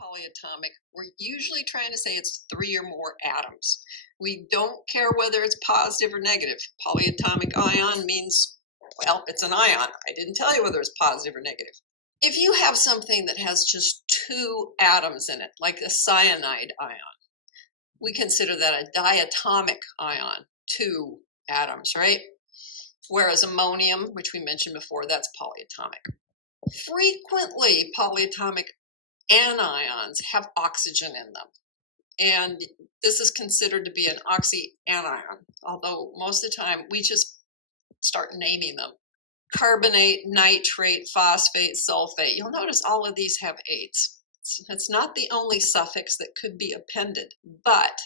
Polyatomic, we're usually trying to say it's 3 or more atoms. We don't care whether it's positive or negative. Polyatomic ion means, well, it's an ion. I didn't tell you whether it's positive or negative. If you have something that has just 2 atoms in it, like a cyanide ion, we consider that a diatomic ion, 2 atoms, right? Whereas ammonium, which we mentioned before, that's polyatomic. Frequently, polyatomic anions have oxygen in them, and this is considered to be an oxyanion, although most of the time we just start naming them. Carbonate, nitrate, phosphate, sulfate. You'll notice all of these have ates. It's not the only suffix that could be appended, but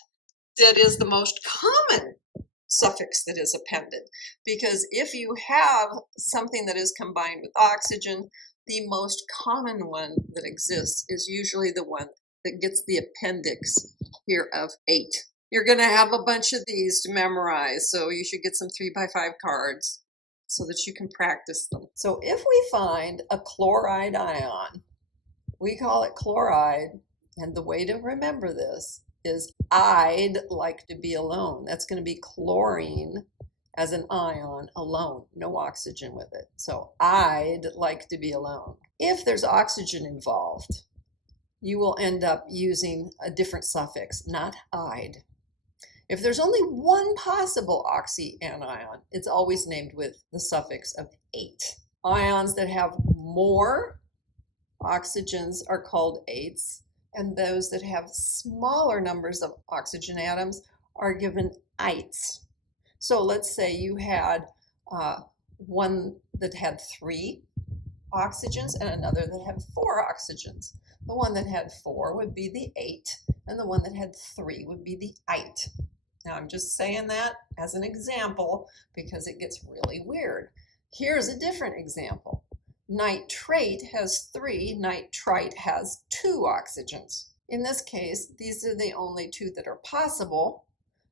that is the most common suffix that is appended, because if you have something that is combined with oxygen, the most common one that exists is usually the one that gets the appendix here of 8. You're going to have a bunch of these to memorize, so you should get some 3x5 cards so that you can practice them. So if we find a chloride ion, we call it chloride, and the way to remember this is I'd like to be alone. That's going to be chlorine as an ion alone, no oxygen with it. So I'd like to be alone. If there's oxygen involved, you will end up using a different suffix, not I'd. If there's only one possible oxyanion, it's always named with the suffix of 8. Ions that have more oxygens are called 8s, and those that have smaller numbers of oxygen atoms are given ites. So let's say you had one that had 3 oxygens and another that had 4 oxygens. The one that had 4 would be the 8, and the one that had 3 would be the ite. Now I'm just saying that as an example because it gets really weird. Here's a different example. Nitrate has 3, nitrite has 2 oxygens. In this case, these are the only 2 that are possible,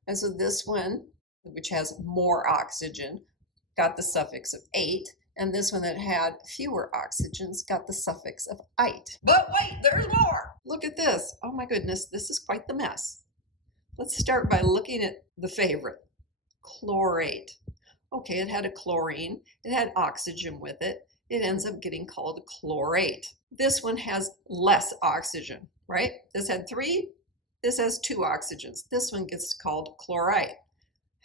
and so this one, which has more oxygen, got the suffix of 8, and this one that had fewer oxygens got the suffix of ite. But wait, there's more! Look at this. Oh my goodness, this is quite the mess. Let's start by looking at the favorite, chlorate. Okay, it had a chlorine, it had oxygen with it. It ends up getting called chlorate. This one has less oxygen, right? This had 3, this has 2 oxygens. This one gets called chlorite.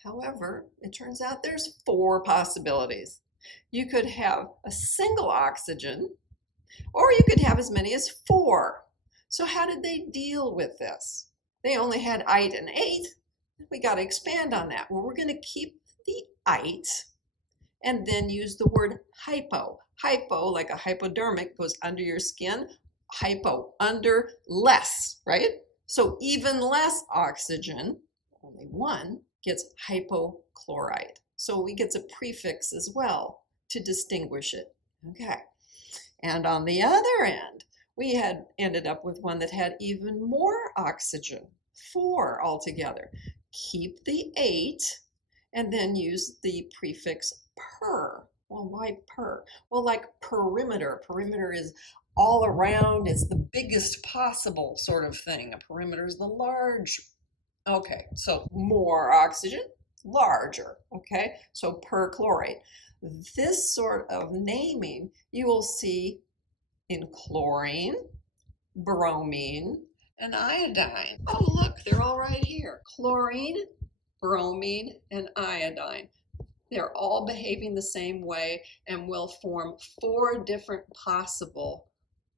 However, it turns out there's 4 possibilities. You could have a single oxygen, or you could have as many as 4. So how did they deal with this? They only had ite and 8. We got to expand on that. Well, we're going to keep the ite and then use the word hypo. Hypo, like a hypodermic, goes under your skin. Hypo, under less, right? So even less oxygen, only 1, gets hypochlorite. So we get a prefix as well to distinguish it. Okay. And on the other end, we had ended up with one that had even more oxygen, 4 altogether. Keep the 8 and then use the prefix per. Well, why per? Well, like perimeter. Perimeter is all around. It's the biggest possible sort of thing. A perimeter is the large. Okay, so more oxygen, larger. Okay, so perchlorate. This sort of naming you will see in chlorine, bromine, and iodine. Oh, look, they're all right here. Chlorine, bromine, and iodine. They're all behaving the same way and will form 4 different possible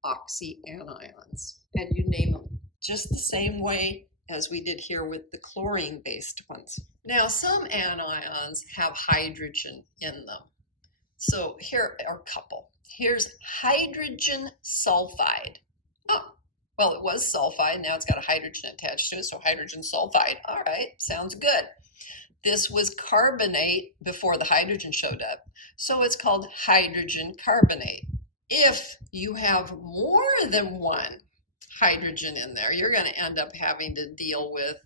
oxyanions. And you name them just the same way as we did here with the chlorine-based ones. Now, some anions have hydrogen in them. So here are a couple. Here's hydrogen sulfide. Oh, well, it was sulfide. Now it's got a hydrogen attached to it, so hydrogen sulfide. All right, sounds good. This was carbonate before the hydrogen showed up, so it's called hydrogen carbonate. If you have more than 1 hydrogen in there, you're going to end up having to deal with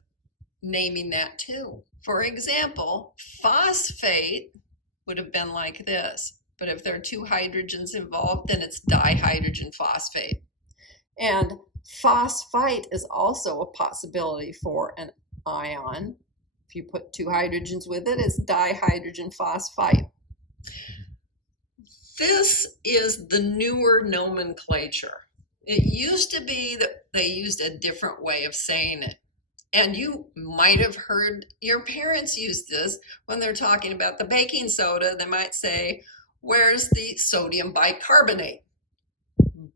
naming that too. For example, phosphate would have been like this, but if there are 2 hydrogens involved, then it's dihydrogen phosphate. And Phosphite is also a possibility for an ion. If you put two hydrogens with it, it's dihydrogen phosphite. This is the newer nomenclature. It used to be that they used a different way of saying it. And you might have heard your parents use this when they're talking about the baking soda. They might say, where's the sodium bicarbonate?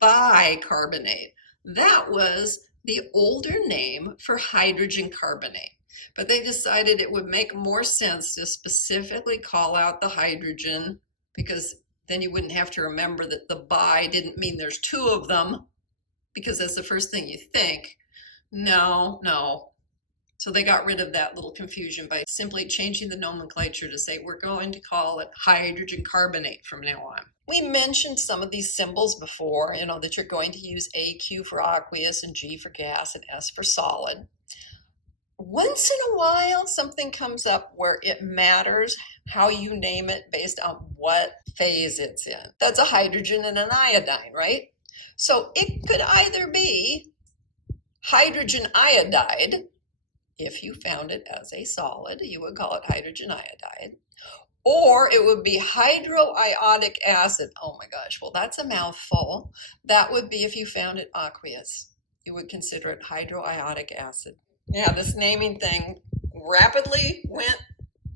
Bicarbonate. That was the older name for hydrogen carbonate. But they decided it would make more sense to specifically call out the hydrogen, because then you wouldn't have to remember that the bi didn't mean there's two of them, because that's the first thing you think. No. So they got rid of that little confusion by simply changing the nomenclature to say we're going to call it hydrogen carbonate from now on. We mentioned some of these symbols before, that you're going to use AQ for aqueous and G for gas and S for solid. Once in a while, something comes up where it matters how you name it based on what phase it's in. That's a hydrogen and an iodine, right? So it could either be hydrogen iodide. If you found it as a solid, you would call it hydrogen iodide. Or it would be hydroiotic acid. Oh my gosh, well, that's a mouthful. That would be if you found it aqueous. You would consider it hydroiotic acid. Yeah, this naming thing rapidly went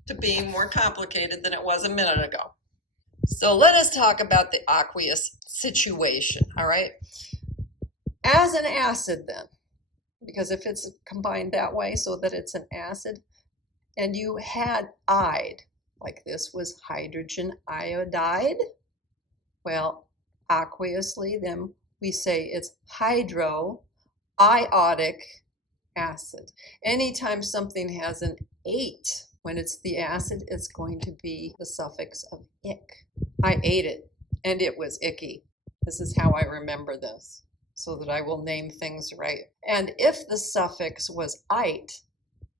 to being more complicated than it was a minute ago. So let us talk about the aqueous situation, all right? As an acid then, because if it's combined that way so that it's an acid, and you had ide, like this was hydrogen iodide, well, aqueously, then we say it's hydroiotic acid. Anytime something has an ate, when it's the acid, it's going to be the suffix of ick. I ate it, and it was icky. This is how I remember this, so that I will name things right. And if the suffix was ite,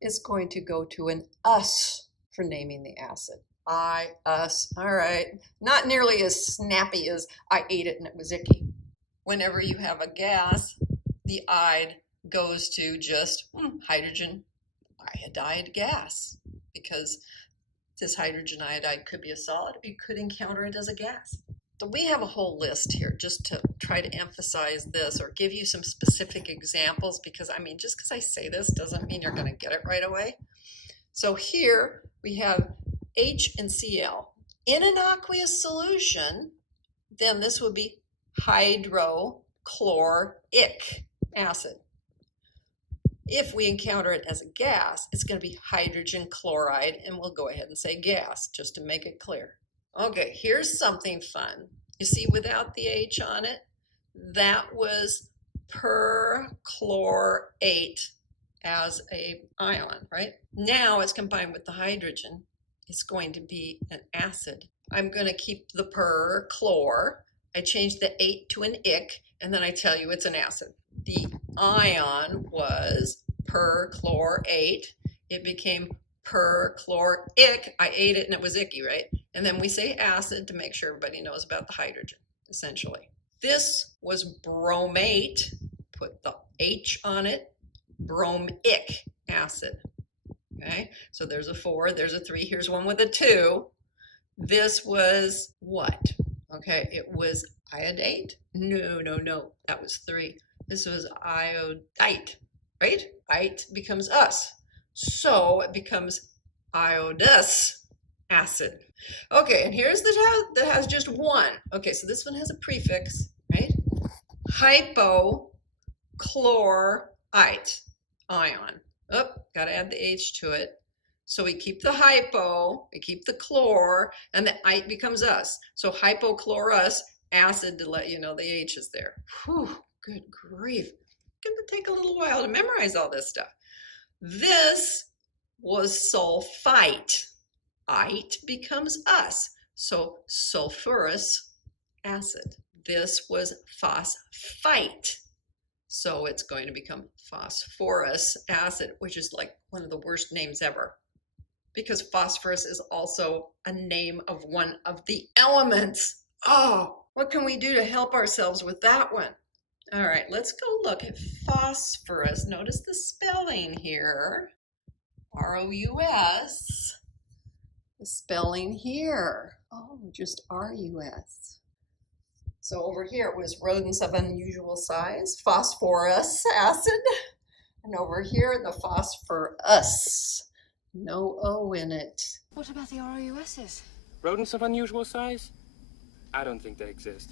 it's going to go to an us for naming the acid. I, us, all right. Not nearly as snappy as I ate it and it was icky. Whenever you have a gas, the ide goes to just hydrogen iodide gas, because this hydrogen iodide could be a solid, or you could encounter it as a gas. So we have a whole list here just to try to emphasize this or give you some specific examples, because just because I say this doesn't mean you're going to get it right away. So here we have H and Cl. In an aqueous solution, then this would be hydrochloric acid. If we encounter it as a gas, it's going to be hydrogen chloride, and we'll go ahead and say gas just to make it clear. Okay, here's something fun. You see, without the H on it, that was perchlorate as a ion, right? Now it's combined with the hydrogen. It's going to be an acid. I'm going to keep the per-chlor. I change the ate to an ick, and then I tell you it's an acid. The ion was perchlorate. It became perchloric. I ate it and it was icky, right? And then we say acid to make sure everybody knows about the hydrogen, essentially. This was bromate. Put the H on it. Bromic acid. Okay, so there's a 4, there's a 3, here's one with a 2. This was what? Okay, it was iodate? No, that was 3. This was iodite, right? Ite becomes us. So it becomes iodous acid. Okay, and here's the that has just 1. Okay, so this one has a prefix, right? Hypochlorite ion. Oh, got to add the H to it. So we keep the hypo, we keep the chlor, and the ite becomes us. So hypochlorous acid, to let you know the H is there. Whew, good grief. It's going to take a little while to memorize all this stuff. This was sulfite. Ite becomes us. So sulfurous acid. This was phosphite. So it's going to become phosphorus acid, which is like one of the worst names ever, because phosphorus is also a name of one of the elements. Oh, what can we do to help ourselves with that one? All right, let's go look at phosphorus. Notice the spelling here. R-O-U-S. The spelling here. Oh, just R-U-S. So over here it was rodents of unusual size, phosphorus acid. And over here, the phosphorus. No O in it. What about the ROUSs? Rodents of unusual size? I don't think they exist.